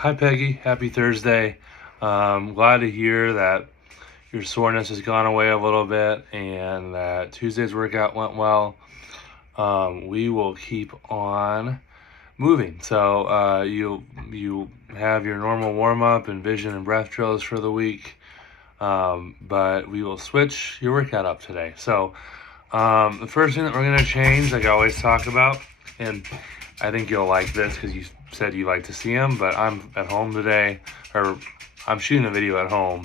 Hi, Peggy. Happy Thursday. Glad to hear that your soreness has gone away a little bit and that Tuesday's workout went well. We will keep on moving. So you have your normal warm up and vision and breath drills for the week, but we will switch your workout up today. So the first thing that we're gonna change, like I always talk about, and I think you'll like this because you said you like to see them, but I'm at home today, or I'm shooting a video at home,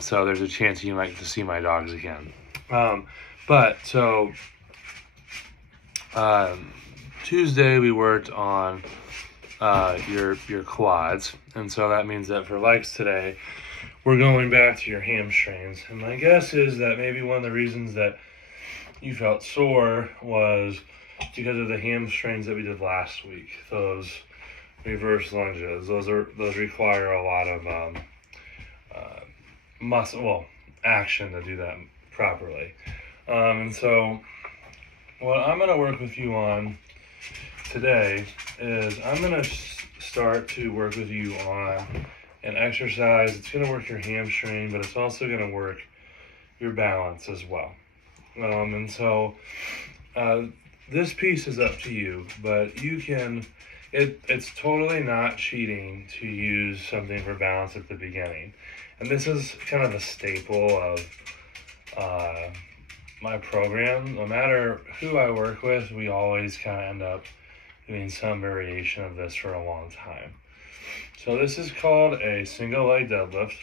so there's a chance you might get to see my dogs again. But so Tuesday we worked on your quads, and so that means that for legs today we're going back to your hamstrings. And my guess is that maybe one of the reasons that you felt sore was because of the hamstrings that we did last week. Those reverse lunges, those require a lot of action to do that properly. And so what I'm going to work with you on today is I'm going to start to work with you on an exercise. It's going to work your hamstring, but it's also going to work your balance as well. And so this piece is up to you, but you can, it's totally not cheating to use something for balance at the beginning. And this is kind of a staple of my program. No matter who I work with, we always kind of end up doing some variation of this for a long time. So this is called a single leg deadlift.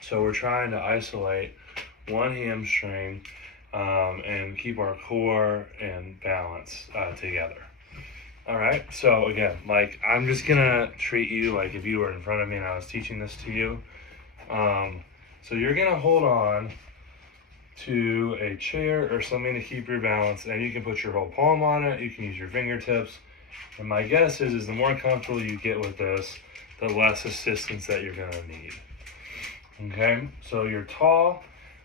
So we're trying to isolate one hamstring and keep our core and balance together. All right, so again, like I'm just gonna treat you like if you were in front of me and I was teaching this to you. So you're gonna hold on to a chair or something to keep your balance, and you can put your whole palm on it, you can use your fingertips, and my guess is the more comfortable you get with this, the less assistance that you're gonna need. Okay, so you're tall.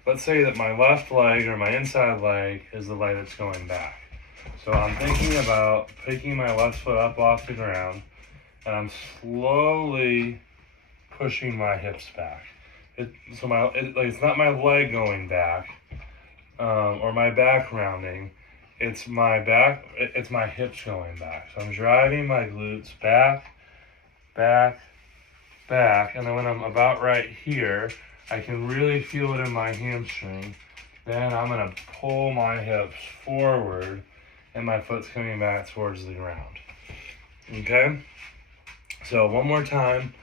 Let's say that my left leg or my inside leg is the leg that's going back. So I'm thinking about picking my left foot up off the ground, and I'm slowly pushing my hips back. It's not my leg going back or my back rounding. It's my hips going back. So I'm driving my glutes back, back, back, and then when I'm about right here, I can really feel it in my hamstring. Then I'm gonna pull my hips forward and my foot's coming back towards the ground. Okay? So one more time,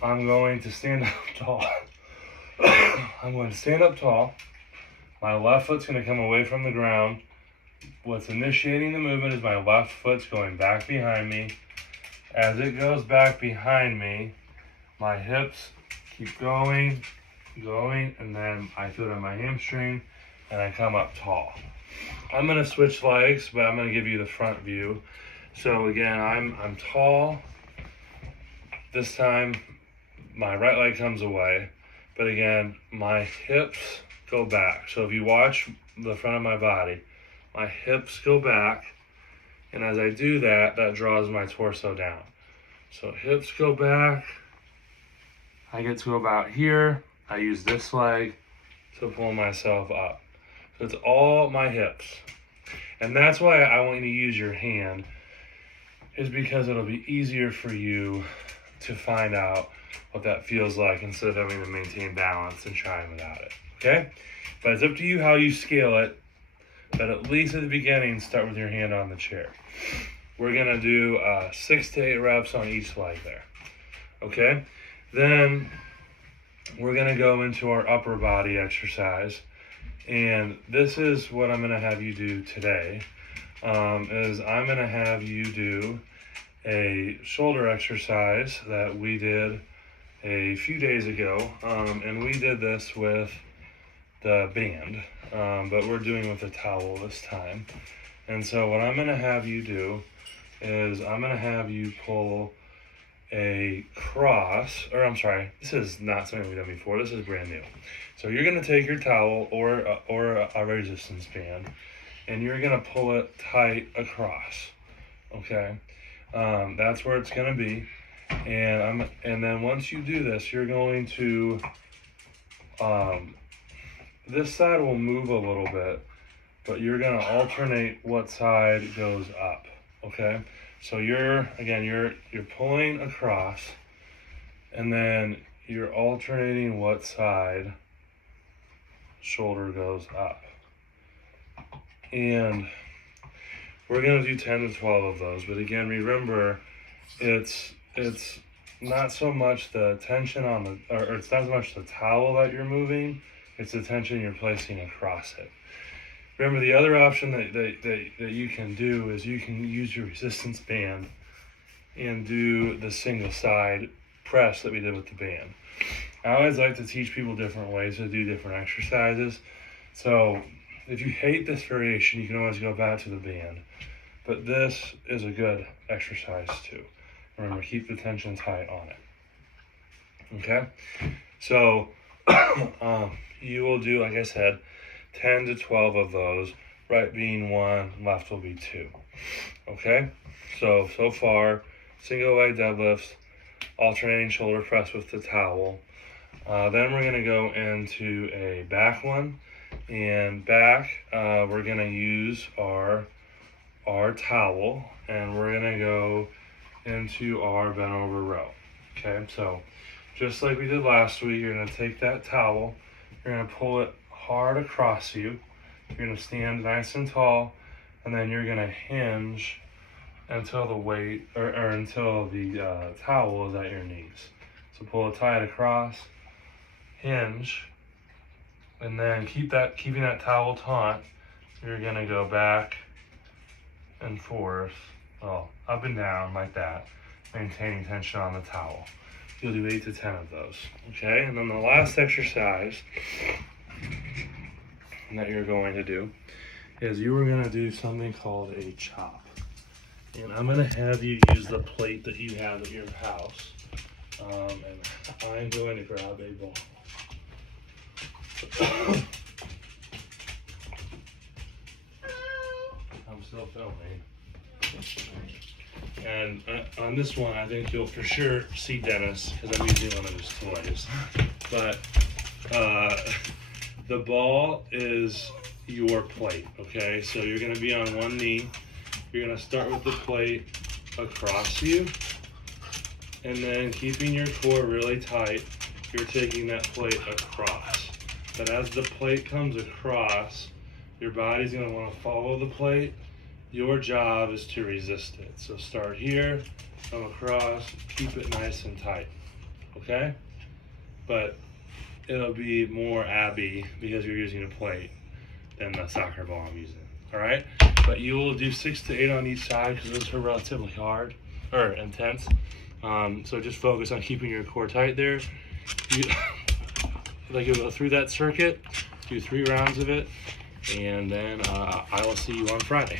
I'm going to stand up tall. I'm going to stand up tall. My left foot's gonna come away from the ground. What's initiating the movement is my left foot's going back behind me. As it goes back behind me, my hips keep going, and then I feel it in my hamstring, and I come up tall. I'm gonna switch legs, but I'm gonna give you the front view. So again, I'm tall. This time, my right leg comes away, but again, my hips go back. So if you watch the front of my body, my hips go back, and as I do that, that draws my torso down. So hips go back. I get to about here. I use this leg to pull myself up. So it's all my hips. And that's why I want you to use your hand, is because it'll be easier for you to find out what that feels like instead of having to maintain balance and trying without it. Okay? But it's up to you how you scale it. But at least at the beginning, start with your hand on the chair. We're gonna do 6 to 8 reps on each leg there. Okay? Then we're gonna go into our upper body exercise. And this is what I'm gonna have you do today, is I'm gonna have you do a shoulder exercise that we did a few days ago. And we did this with the band, but we're doing with a towel this time. And so what I'm gonna have you do is I'm gonna have you pull a cross, or I'm sorry, this is not something we've done before. This is brand new. So you're gonna take your towel or a resistance band, and you're gonna pull it tight across. Okay, that's where it's gonna be. And then once you do this, you're going to, this side will move a little bit, but you're gonna alternate what side goes up, okay? So you're pulling across, and then you're alternating what side shoulder goes up. And we're gonna do 10 to 12 of those, but again, remember, it's not so much the tension on the, or it's not so much the towel that you're moving, it's the tension you're placing across it. Remember, the other option that you can do is you can use your resistance band and do the single side press that we did with the band. I always like to teach people different ways to do different exercises. So if you hate this variation, you can always go back to the band. But this is a good exercise too. Remember, keep the tension tight on it. Okay? So you will do, like I said, 10 to 12 of those, right being 1, left will be 2. Okay? So far, single leg deadlifts, alternating shoulder press with the towel. Then we're going to go into a back one. And back, we're going to use our towel, and we're going to go into our bent over row. Okay, so just like we did last week, you're going to take that towel, you're going to pull it hard across you, you're going to stand nice and tall, and then you're going to hinge until the weight, or until the towel is at your knees. So pull it tight across, hinge, and then keeping that towel taut, you're going to go back and forth, up and down like that, maintaining tension on the towel. You'll do 8 to 10 of those, okay? And then the last exercise that you're going to do is you are going to do something called a chop. And I'm going to have you use the plate that you have at your house. And I'm going to grab a ball. I'm still filming. And on this one, I think you'll for sure see Dennis, because I'm using one of his toys. But the ball is your plate, okay? So you're going to be on one knee. You're going to start with the plate across you. And then keeping your core really tight, you're taking that plate across. But as the plate comes across, your body's going to want to follow the plate. Your job is to resist it. So start here, come across, keep it nice and tight, okay? But it'll be more Abby because you're using a plate than the soccer ball I'm using, all right? But you will do 6 to 8 on each side because those are relatively hard, or intense. So just focus on keeping your core tight there. You'll go through that circuit, do 3 rounds of it, and then I will see you on Friday.